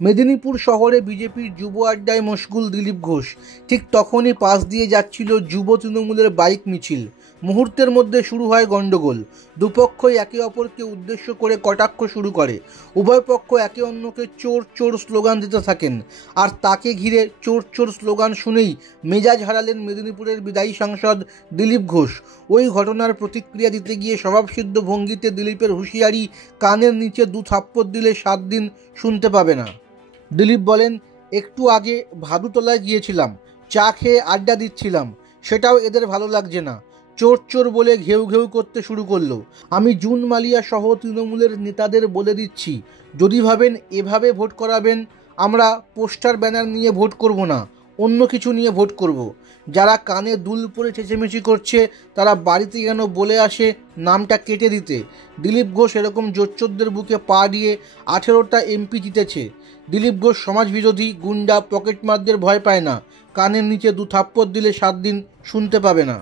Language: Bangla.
মেদিনীপুর শহরে বিজেপির যুব আড্ডায় মশগুল দিলীপ ঘোষ। ঠিক তখনই পাশ দিয়ে যাচ্ছিল যুব তৃণমূলের বাইক মিছিল। মুহূর্তের মধ্যে শুরু হয় গণ্ডগোল। দুপক্ষই একে অপরকে উদ্দেশ্য করে কটাক্ষ শুরু করে। উভয় পক্ষ একে অন্যকে চোর চোর স্লোগান দিতে থাকেন। আর তাকে ঘিরে চোর চোর স্লোগান শুনেই মেজাজ হারালেন মেদিনীপুরের বিদায়ী সাংসদ দিলীপ ঘোষ। ওই ঘটনার প্রতিক্রিয়া দিতে গিয়ে স্বভাবসিদ্ধ ভঙ্গিতে দিলীপের হুঁশিয়ারি, কানের নিচে 2 থাপ্পড় দিলে 7 দিন শুনতে পাবে না। দিলীপ বলেন, একটু আগে ভাদুতলায় গিয়েছিলাম, চা খেয়ে আড্ডা দিচ্ছিলাম, সেটাও এদের ভালো লাগছে না। চোর চোর বলে ঘেউ ঘেউ করতে শুরু করলো। আমি জুন মালিয়া সহ তৃণমূলের নেতাদের বলে দিচ্ছি, যদি ভাবেন এভাবে ভোট করাবেন, আমরা পোস্টার ব্যানার নিয়ে ভোট করব না, অন্য কিছু নিয়ে ভোট করব। যারা কানে দুল পরে চেঁচেমেচি করছে তারা বাড়িতে যেন বলে আসে নামটা কেটে দিতে। দিলীপ ঘোষ এরকম জোচ্চোরদের বুকে পা দিয়ে 18টা এমপি জিতেছে। দিলীপ ঘোষ সমাজবিরোধী, গুন্ডা, পকেটমারদের ভয় পায় না। কানের নিচে 2 থাপ্পড় দিলে 7 দিন শুনতে পাবে না।